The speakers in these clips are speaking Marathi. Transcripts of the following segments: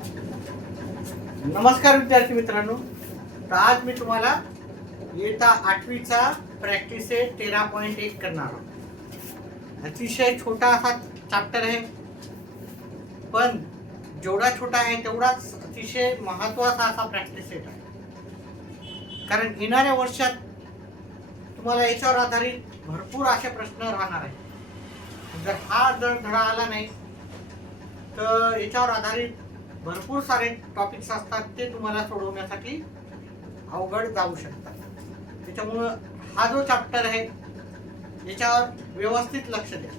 नमस्कार विद्यार्थी मित्रांनो, तर आज मी तुम्हाला इयत्ता 8वीचा प्रॅक्टिस सेट 13.1 करणार आहोत. अतिशय छोटा असा चॅप्टर आहे, पण जेवढा छोटा आहे तेवढाच अतिशय महत्त्वाचा असा प्रॅक्टिस सेट आहे. कारण येणाऱ्या वर्षात तुम्हाला याच्यावर आधारित भरपूर असे प्रश्न राहणार आहेत. जर धडा आला नाही तर याच्यावर आधारित भरपूर सारे टॉपिक्स असतात, ते तुम्हाला सोडवण्यासाठी अवघड जाऊ शकतात. त्याच्यामुळं हा जो चॅप्टर आहे याच्यावर व्यवस्थित लक्ष द्या.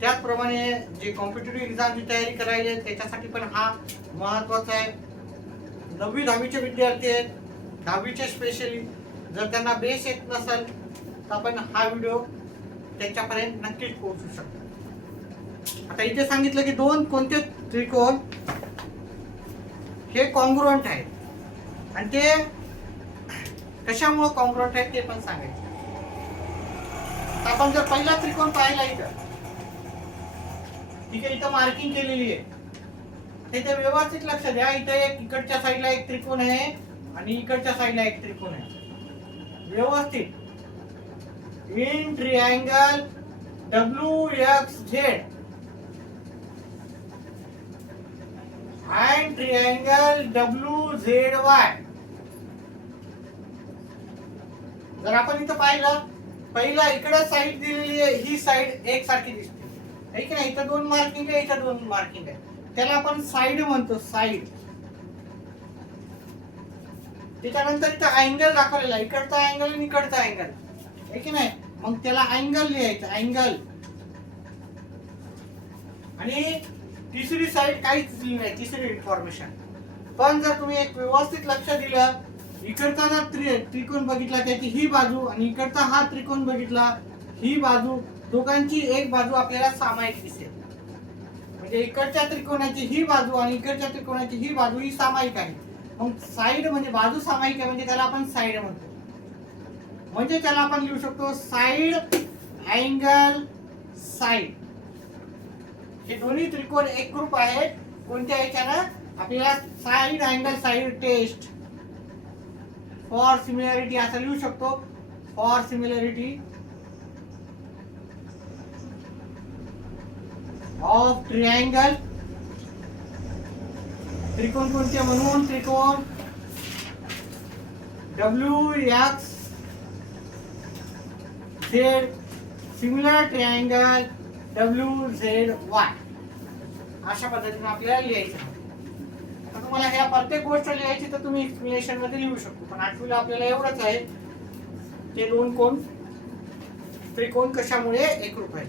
त्याचप्रमाणे जे कॉम्पिटिटिव्ह एक्झामची तयारी करायची आहे त्याच्यासाठी पण हा महत्त्वाचा आहे. 9वी 10वीचे विद्यार्थी आहेत, 10वीचे स्पेशली, जर त्यांना बेस येत नसेल तर आपण हा व्हिडिओ त्याच्यापर्यंत नक्कीच पोहोचू शकतो. आता इथे सांगितलं की दोन कोणते त्रिकोण हे कॉन्ग्रुएंट आहेत आणि ते कशामुळे कॉन्ग्रुएंट आहेत ते पण सांगायचं. आपण जर पहिला त्रिकोण पाहिला इथं, ठीक आहे, इथं मार्किंग केलेली आहे, ते व्यवस्थित लक्ष द्या. इथं एक इकडच्या साईडला एक त्रिकोण आहे आणि इकडच्या साईडला एक त्रिकोण आहे. व्यवस्थित in triangle WXZ and triangle WZY. जर आपण इथं पाहिलं, पहिला इकडे साईड दिलेली आहे, ही साईड एक सारखी दिसते, है की नाही. इथं दोन मार्किंग आहे, इथं दोन मार्किंग आहे, त्याला आपण साईड म्हणतो, साईड. त्याच्यानंतर इथं अँगल दाखवलेला आहे, इकडचा अँगल आणि इकडचा अँगल, है की नाही. मग त्याला अँगल लिहायचं, अँगल. आणि तिसरी साईड काहीच दिली नाही, तिसरी इन्फॉर्मेशन. पण जर तुम्ही एक व्यवस्थित लक्ष दिलं, इकडचा जर त्रिकोण बघितला त्याची ही बाजू आणि इकडचा हा त्रिकोण बघितला ही बाजू, दोघांची एक बाजू आपल्याला सामायिक दिसेल. म्हणजे इकडच्या त्रिकोणाची ही बाजू आणि इकडच्या त्रिकोणाची ही बाजू ही सामायिक आहे. मग साईड म्हणजे बाजू सामायिक आहे, म्हणजे त्याला आपण साईड म्हणतो. म्हणजे त्याला आपण लिहू शकतो साईड, अँगल, साईड. हे दोन्ही त्रिकोण एकरूप आहेत. कोणत्या याच्यानं? आपल्याला side angle side test for similarity असं लिहू शकतो. For similarity of triangle. त्रिकोण कोणते? म्हणून त्रिकोण WXZ सिमिलर ट्रायंगल WZY. अशा पद्धतीने आपल्याला लिहायचं. आता तुम्हाला ह्या प्रत्येक गोष्ट लिहायची तर तुम्ही एक्सप्लेनेशन मध्ये लिहू शकतो, पण आठवीला आपल्याला एवढंच आहे, ते दोन त्रिकोण कशामुळे एकरूप आहेत.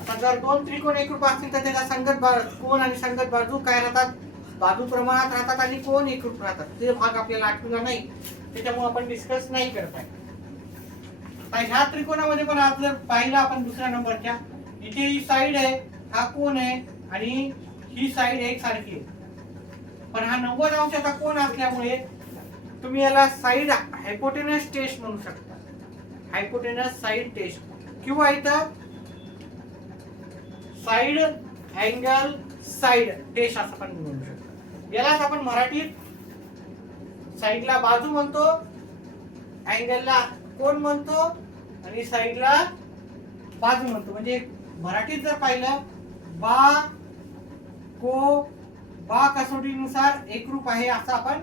आता जर दोन त्रिकोण एकरूप असतील तर त्याला संगत कोण आणि संगत बाजू काय राहतात? बाजू प्रमाणात राहतात आणि कोण एकरूप राहतात. ते भाग आपल्याला आठवीला नाही, त्याच्यामुळे आपण डिस्कस नाही करत आहे. आता ह्या त्रिकोणामध्ये पण आज जर पाहिलं आपण दुसऱ्या नंबरच्या, इथे ही साईड आहे, हा कोण आहे आणि ही साईड एक सारखी आहे. पण हा 90 अंशाचा कोण असल्यामुळे तुम्ही याला साईड हायपोटेनस टेस्ट म्हणू शकता. हायपोटेनस साईड टेस्ट, किंवा इथं साईड अँगल साईड टेस्ट असं पण म्हणू शकतो. यालाच आपण मराठीत साईडला बाजू म्हणतो, अँगलला कोण म्हणतो आणि साईडला बाजू म्हणतो. म्हणजे मराठीत जर पाहिलं, बा कसोटीनुसार एकरूप आहे असं आपण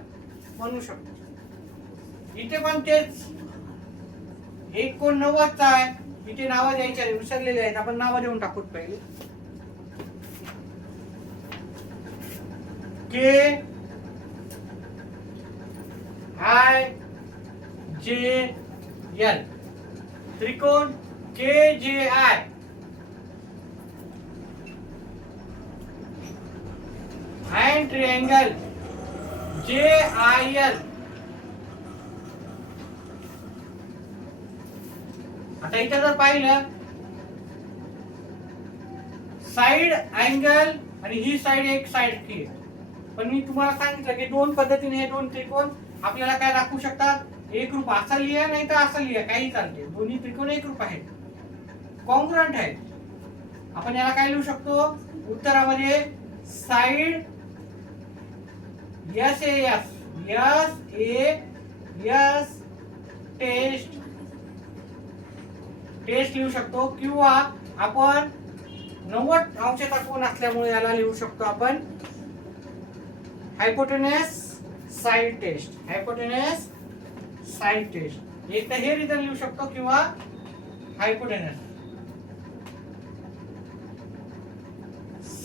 म्हणू शकतो. इथे पण तेच, एक कोण 90चा आहे, इथे नावं द्यायचे विसरलेले आहेत, आपण नावं देऊन टाकू. पहिले KIJL त्रिकोण KJI and triangle JIL. आता इथे जर पाहिलं, साइड अँगल आणि ही साइड एक साइड की, पण मी तुम्हाला सांगितलं की दोन पद्धतीने हे दोन त्रिकोण आपल्याला काय दाखवू शकतात? एकरूप. असं लिहा नाही तर असं लिहा, काही चालते. दोन्ही त्रिकोण एकरूप आहेत, कॉन्ग्रुएंट आहेत. आपण याला काय लिहू शकतो उत्तरामध्ये? साइड SAS SAS टेस्ट लिहू शकतो, किंवा आपण 90 अंशाचा कोन असल्यामुळे याला लिहू शकतो आपण hypotenuse side test. Hypotenuse side test एक तर हे रिझल्ट लिहू शकतो किंवा हायपोटेनस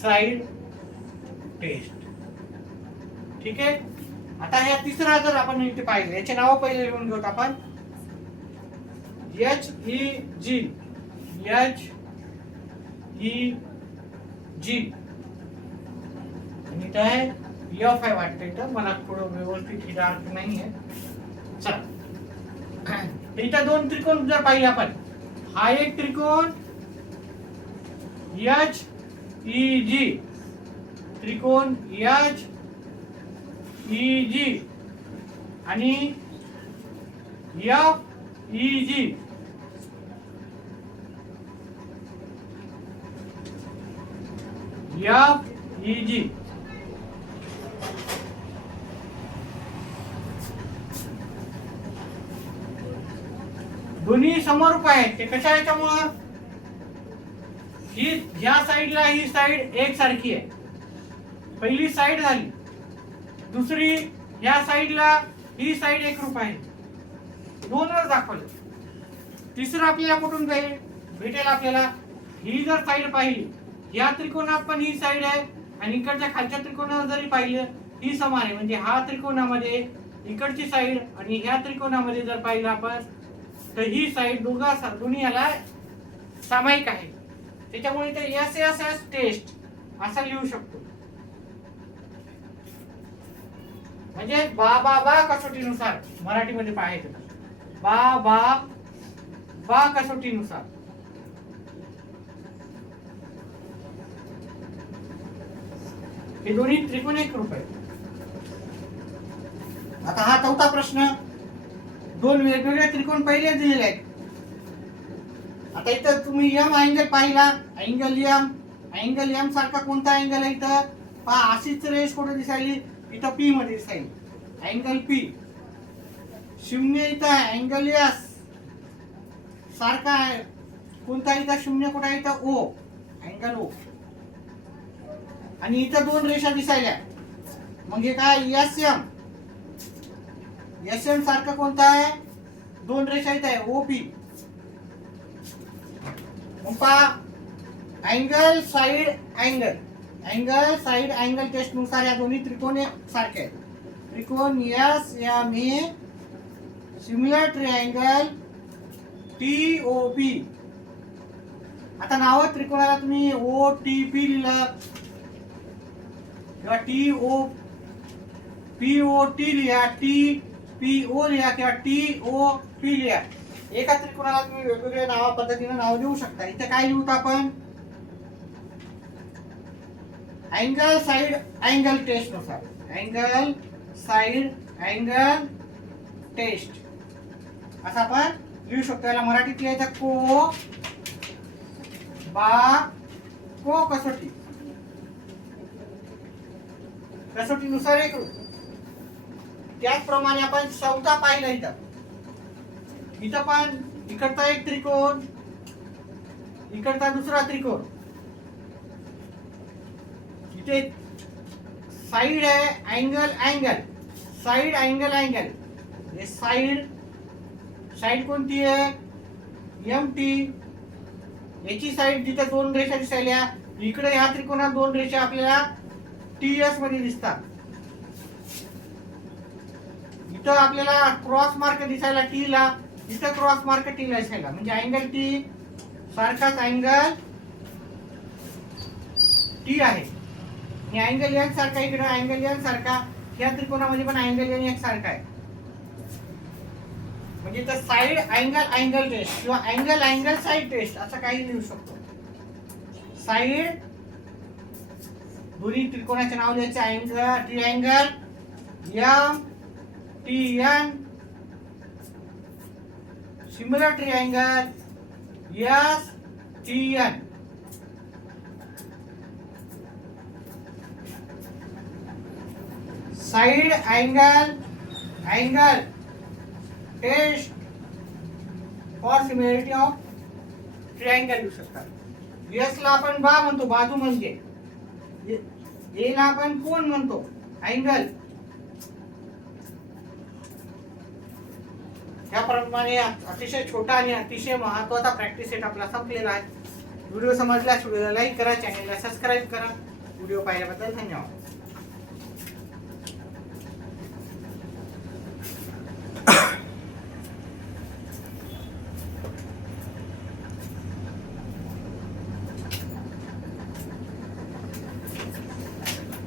साइड टेस्ट. ठीक आहे. आता ह्या तिसरा जर आपण इथे पाहिलं, याचे नाव पहिले लिहून घेऊ आपण. HEG आणि इथं आहे F आहे वाटतं. इथं मला थोडं व्यवस्थित हिदार्थ नाही आहे. चला, इथं दोन त्रिकोण जर पाहिले आपण, हा एक त्रिकोण HEG, त्रिकोण HEG आणि FEG. FEG दोन्ही समरूप आहेत. ते कशा याच्यामुळं, ही ह्या साइडला ही साइड एक सारखी आहे, पहिली साइड झाली. दुसरी ह्या साइडला ही साइड एक रूप आहे, दोनवर दाखवलं. तिसरं आपल्याला कुठून भेटेल आपल्याला, ही जर साइड पाहिली, या त्रिकोणात पण ही साइड आहे आणि इकडच्या खालच्या त्रिकोणावर जरी पाहिलं ही समान आहे. म्हणजे हा त्रिकोणामध्ये इकडची साइड आणि ह्या त्रिकोणामध्ये जर पाहिलं आपण, तर ही साइड दोन्ही याला सामायिक आहे. त्याच्यामुळे ते SAS टेस्ट असं लिहू शकतो. म्हणजे बा कसोटीनुसार मराठीमध्ये पाहायचं, बा कसोटीनुसार. हे दोन्ही त्रिकोण एक रूप आहे. आता हा चौथा प्रश्न, दोन वेगवेगळे त्रिकोण पहिले दिलेले आहेत. आता इथं तुम्ही एम अँगल पाहिला, अँगल एम सारखा कोणता अँगल आहे इथं पहा. अशीच रेष कुठे दिसायली, इथं पी मध्ये दिसायली, अँगल पी. शून्य इथं अँगल एस सारखा आहे कोणता, इथं शून्य कुठे आहे, इथं ओ, अँगल ओ. आणि इथं दोन रेषा दिसायल्या, मग हे काय एसएम सारखं कोणता आहे, दोन रेषा इथं आहे ओपी. मग पहा अँगल साइड अँगल टेस्ट नुसार या दोन्ही त्रिकोण सारखे आहेत. त्रिकोण एसएम हे सिमिलर ट्रायंगल TOP. आता नाव त्रिकोणाला तुम्ही OTP लिहिलं किंवा POT लिहा, TPO लिहा किंवा TOP लिहा. एका त्रिकोणाला तुम्ही वेगवेगळ्या नावा पद्धतीने नाव देऊ शकता. इथे काय लिहू आपण, अँगल साइड अँगल टेस्ट नुसार, अँगल साइड अँगल टेस्ट असं आपण लिहू शकतो. याला मराठीत लिहायचं को कसोटी. कसोटीनुसार एक रूप. त्याचप्रमाणे आपण चौथा पाहिला, इथं पण इकडचा एक त्रिकोण, इकडचा दुसरा त्रिकोण. इथे साइड आहे अँगल साइड अँगल. हे साइड कोणती आहे, MT. याची साइड जिथे दोन रेषा दिसायल्या, इकडे ह्या त्रिकोणात दोन रेषा आपल्याला TS मध्ये दिसतात. इथं आपल्याला क्रॉस मार्क दिसायला T ला, इथं क्रॉस मार्क T ला दिसायला, म्हणजे अँगल T सारखाच अँगल T आहे. आणि अँगल N सारखा, इकडे अँगल N सारखा, या त्रिकोणामध्ये पण अँगल N एक सारखा आहे. म्हणजे तर साइड अँगल टेस्ट किंवा अँगल साइड टेस्ट असं काही लिहू शकतो. साइड दोन्ही त्रिकोणाचे नाव द्यायचे, triangle MTN, similar triangle STN. Side angle test for similarity of triangle देऊ शकतात. एस ला आपण बा म्हणतो, बाजू म्हणजे. ए ला आपण कोन म्हणतो, अँगल. त्याप्रमाणे अतिशय छोटा आणि अतिशय महत्त्वाचा प्रॅक्टिस सेट आपला संपलेला आहे. व्हिडिओ समजल्यास व्हिडिओला लाईक करा, चॅनलला सबस्क्राईब करा. व्हिडिओ पाहिल्याबद्दल धन्यवाद.